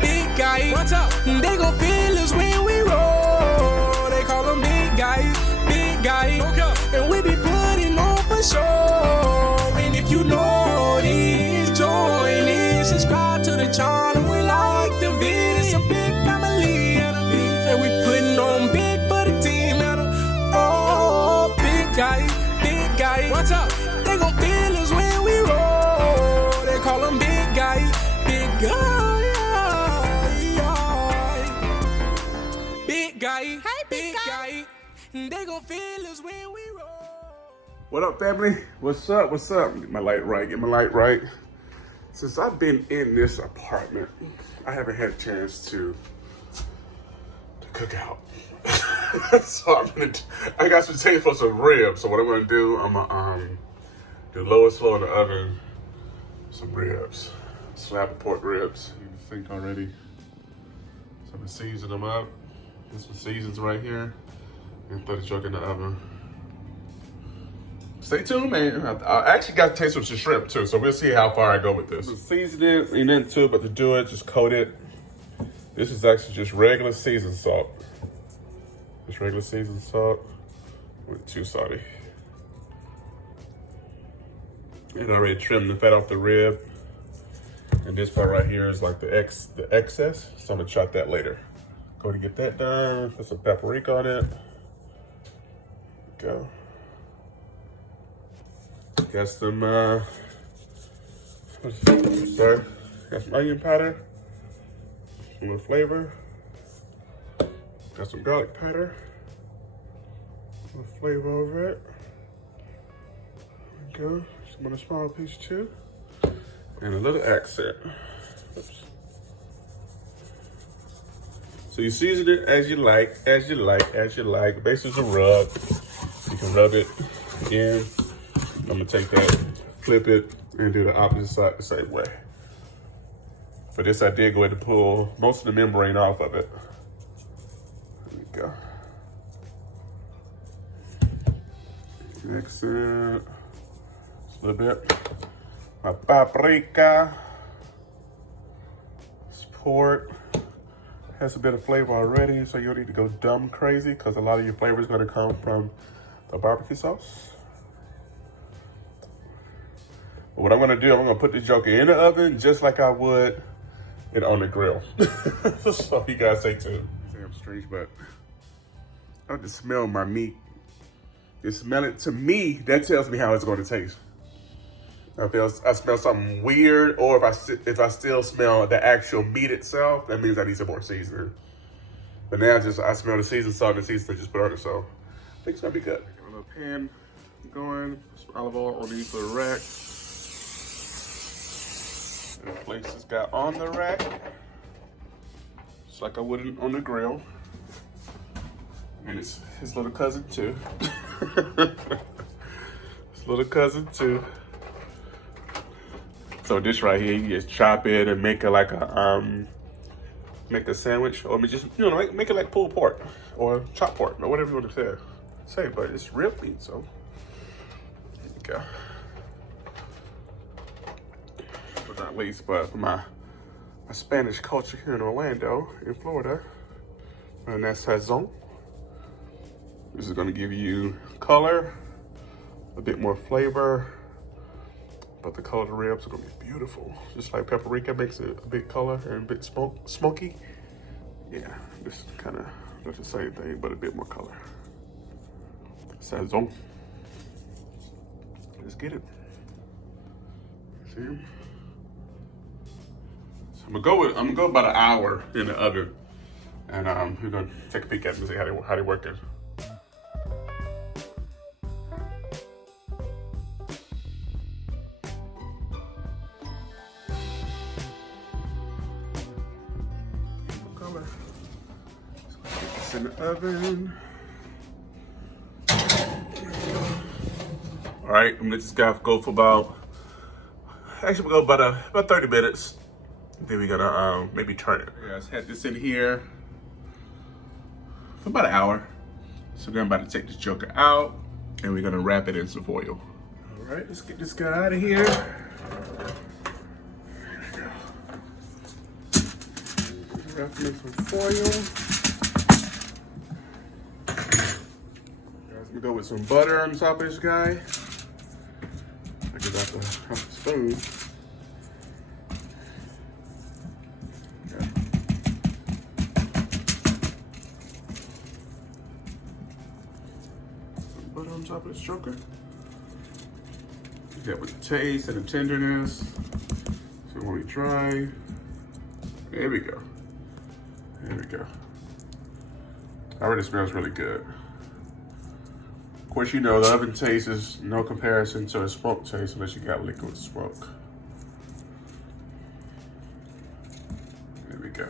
big guy. Watch out. They gon' feel us when we roll. They call them big guy, big guy. Okay. And we be putting on for sure. And if you know this, join in, subscribe to the channel. We like the video. It's a big family, and we putting on big for the team. Oh, big guy, big guy. Watch out. They gon' feel us when we roll. They call them big guy, big guy. Big guy, hey, big guy. They gon' feel us when we roll. What up, family? What's up? What's up? Get my light right. Get my light right. Since I've been in this apartment, I haven't had a chance to cook out. So I got some taste for some ribs. So what I'm gonna do, I'm gonna do low and slow in the oven, some ribs, slab of pork ribs. You can think already. So I'm gonna season them up. There's some seasons right here, and throw the junk in the oven. Stay tuned, man. I actually got to taste some shrimp too, so we'll see how far I go with this. Season it, ain't nothing to it, but to do it, just coat it. This is actually just regular seasoned salt. Just regular seasoned salt with too salty. And I already trimmed the fat off the rib. And this part right here is like the excess, so I'm gonna chop that later. Go to get that done, put some paprika on it. Go. Got some, got some onion powder, some little flavor. Got some garlic powder, a little flavor over it. There we go. Some other small piece too. And a little accent. Oops. So you season it as you like, as you like, as you like. Basically it's a rub. You can rub it in. I'm gonna take that, flip it, and do the opposite side the same way. For this, I did go ahead and pull most of the membrane off of it. There we go. Accent, just a little bit. My paprika, it's pork. Has a bit of flavor already, so you don't need to go dumb crazy, because a lot of your flavor is gonna come from the barbecue sauce. But what I'm gonna do, I'm gonna put this joker in the oven just like I would it on the grill. So you guys stay tuned. Damn strange, but I just smell my meat. You smell it, to me, that tells me how it's gonna taste. If I smell something weird, or if I still smell the actual meat itself, that means I need some more seasoning. But now I smell the seasoned salt and the seasoning just put on it, so I think it's gonna be good. Got a little pan going, some olive oil on these little racks. And place this guy on the rack, just like I would on the grill. And it's his little cousin too. His little cousin too. So this right here, you just chop it and make it like a make a sandwich, or just make it like pulled pork or chopped pork or whatever you want to say. But it's rib meat, so there you go. But not least, but for my Spanish culture here in Orlando, in Florida, and that's sazon. This is gonna give you color, a bit more flavor. But the color of the ribs are gonna be beautiful. Just like paprika makes it a bit color and a bit smoky. Yeah, this kind of does the same thing, but a bit more color. Sazon. Let's get it. See? So I'm gonna go about an hour in the oven, and we're gonna take a peek at them and see how they work it. In the oven. All right, I'm gonna let this guy go for about 30 minutes. Then we're gonna maybe turn it. Yeah, let's have this in here for about an hour. So then I'm about to take this joker out, and we're gonna wrap it in some foil. All right, let's get this guy out of here. There we go. Wrap them in some foil. Guys, we go with some butter on top of this guy. I get out the spoon. Okay. Some butter on top of this joker. Get with the taste and the tenderness. So when we dry, there we go. There we go. Already smells really good. Of course, you know the oven taste is no comparison to a smoke taste unless you got liquid smoke. There we go.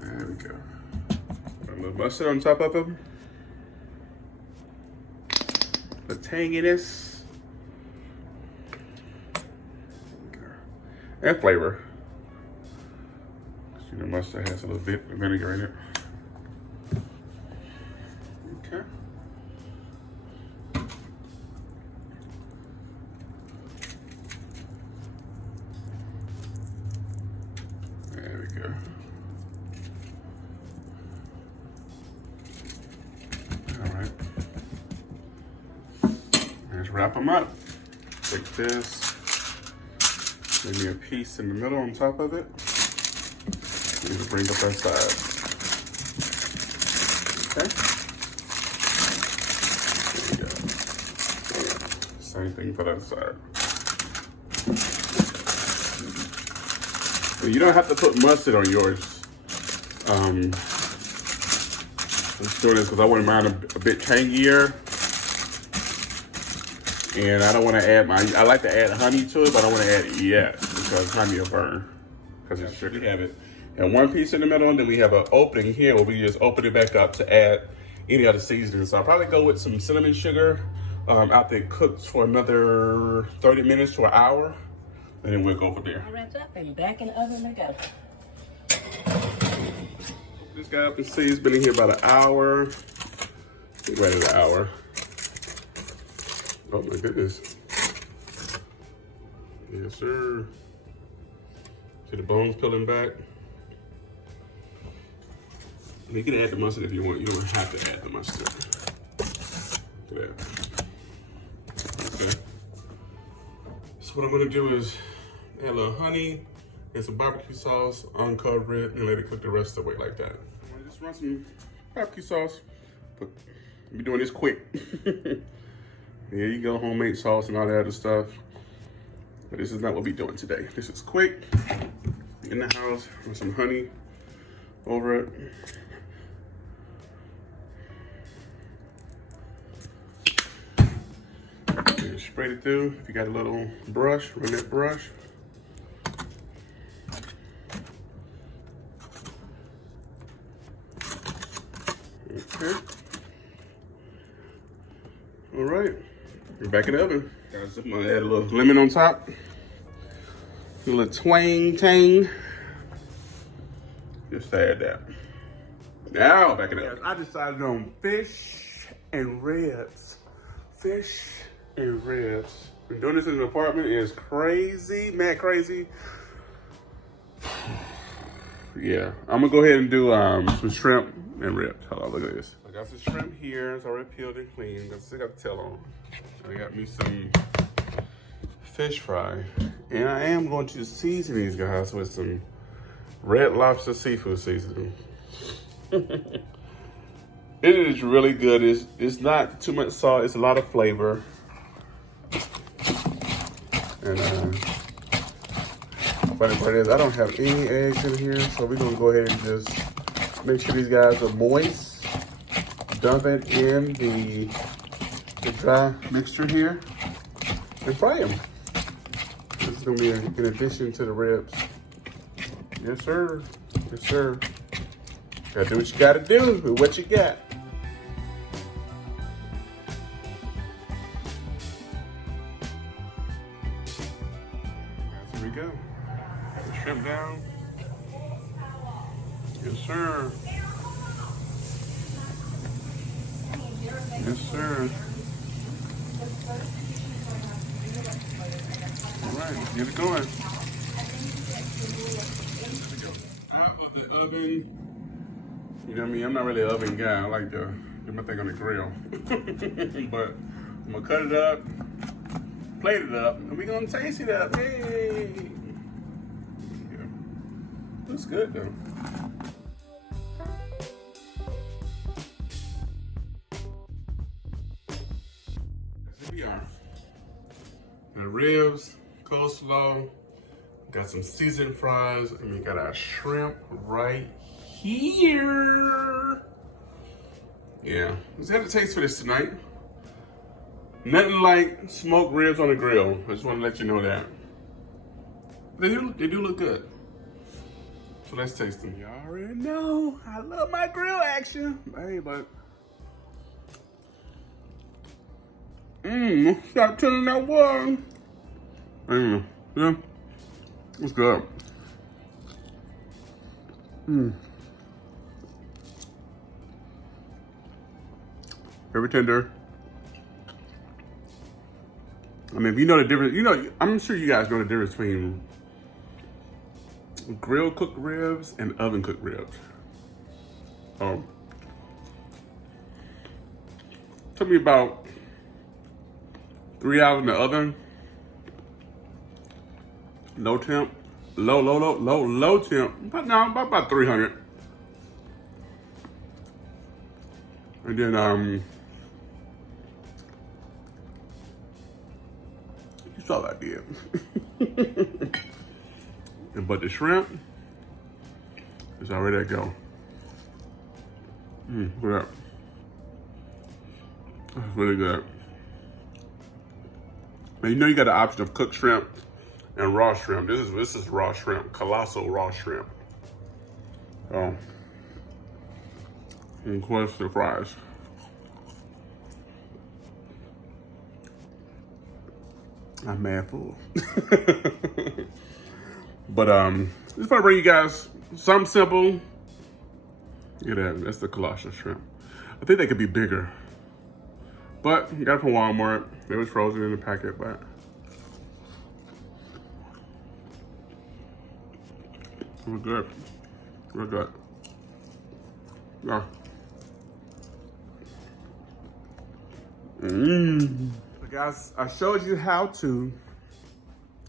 There we go. A little mustard on top of them. The tanginess. And flavor. You know, mustard has a little bit of vinegar in it. Okay. There we go. All right. Let's wrap them up. Take this. Give me a piece in the middle on top of it. And to bring up that side. Okay. There we go. Same thing for that side. So you don't have to put mustard on yours. I'm just doing this because I want mine a bit tangier. And I don't want to add I like to add honey to it, but I don't want to add it yet because honey will burn. Because it's sugar. We have it in one piece in the middle, and then we have an opening here where we just open it back up to add any other seasonings. So I'll probably go with some cinnamon sugar after it cooks for another 30 minutes to an hour, and then we'll go from there. All wrapped up and back in the oven we go. This guy up and see it's been in here about an hour. Right at an hour. Oh my goodness. Yes, sir. See the bones peeling back? You can add the mustard if you want. You don't have to add the mustard. Look at that. Okay. So what I'm gonna do is add a little honey and some barbecue sauce, uncover it, and let it cook the rest of the way like that. I'm gonna just run some barbecue sauce. But I'll be doing this quick. There you go, homemade sauce and all that other stuff. But this is not what we're doing today. This is quick, in the house, with some honey over it. And spread it through. If you got a little brush, run that brush. Okay. All right. We're back in the oven. Guys, I'm gonna add a little lemon on top. A little twang tang. Just add that. Now back in the oven. I decided on fish and ribs. Fish and ribs. Been doing this in an apartment is crazy, mad crazy. Yeah, I'm gonna go ahead and do some shrimp and ribs. Hold on, look at this. I got some shrimp here. It's already peeled and clean. I still got the tail on. I got me some fish fry. And I am going to season these guys with some Red Lobster seafood seasoning. It is really good. It's not too much salt. It's a lot of flavor. And funny part is I don't have any eggs in here, so we're gonna go ahead and just make sure these guys are moist. Dump it in the dry mixture here and fry them. This is gonna be in addition to the ribs. Yes, sir. Yes, sir. Gotta do what you gotta do with what you got. Here we go. Got the shrimp down. Yes, sir. Yes, sir. All right, let's get it going. out of the oven. You know what I mean? I'm not really an oven guy. I like to do my thing on the grill. But I'm gonna cut it up, plate it up, and we're gonna taste it up. Hey! Yeah. Looks good though. Here we are. The ribs, coleslaw, got some seasoned fries, and we got our shrimp right here. Yeah, let's have a taste for this tonight. Nothing like smoked ribs on the grill. I just want to let you know that. They do look good. So let's taste them. You already know I love my grill action. Hey, but stop telling that one. Yeah, it's good. Very tender. I mean, if you know the difference, you know, I'm sure you guys know the difference between grill cooked ribs and oven cooked ribs. Took me about 3 hours in the oven. Low temp, low temp, but now about 300. And then, you saw what I did. But the shrimp is already at go. Look at that. That's really good. Now, you know you got the option of cooked shrimp and raw shrimp. This is raw shrimp, colossal raw shrimp. And of course the fries. I'm mad full. But just want to bring you guys something simple. Look at that, that's the colossal shrimp. I think they could be bigger. But you got it from Walmart. It was frozen in the packet, but we're good. We're good. Yeah. So guys, I showed you how to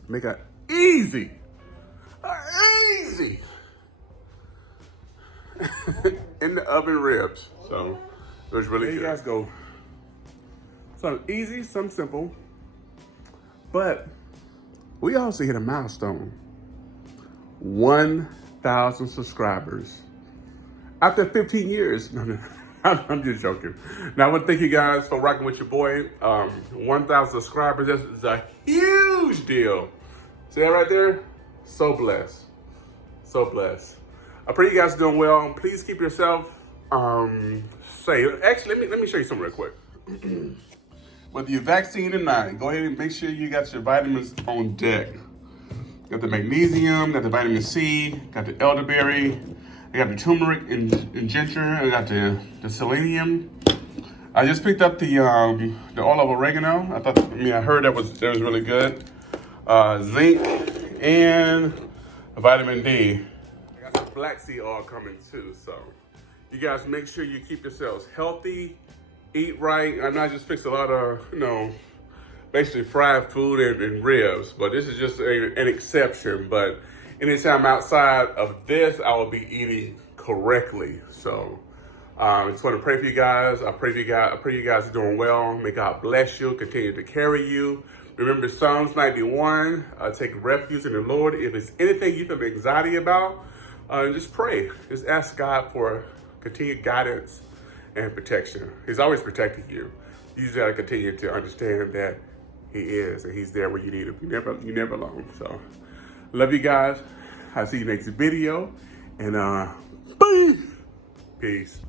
make an easy in the oven ribs. So it was really good. You guys go. Some easy, some simple, but we also hit a milestone. 1,000 subscribers after 15 years. No, I'm just joking. Now I want to thank you guys for rocking with your boy. 1,000 subscribers, is a huge deal. See that right there? So blessed, so blessed. I pray you guys are doing well. Please keep yourself safe. Actually, let me show you something real quick. Whether you're vaccinated or not, go ahead and make sure you got your vitamins on deck. Got the magnesium, got the vitamin C, got the elderberry, I got the turmeric and ginger, I got the selenium. I just picked up the oil of oregano. I heard that was really good. Zinc and vitamin D. I got some black seed oil coming too. So you guys make sure you keep yourselves healthy, eat right. I know I just fixed a lot of, basically fried food and ribs, but this is just an exception. But anytime outside of this, I will be eating correctly. So I just want to pray for you guys. I pray you guys are doing well. May God bless you, continue to carry you. Remember Psalms 91, take refuge in the Lord. If there's anything you feel anxiety about, just pray. Just ask God for continued guidance and protection. He's always protecting you. You just gotta continue to understand that He is, and He's there when you need Him. You're never alone. So, love you guys. I'll see you next video, and peace.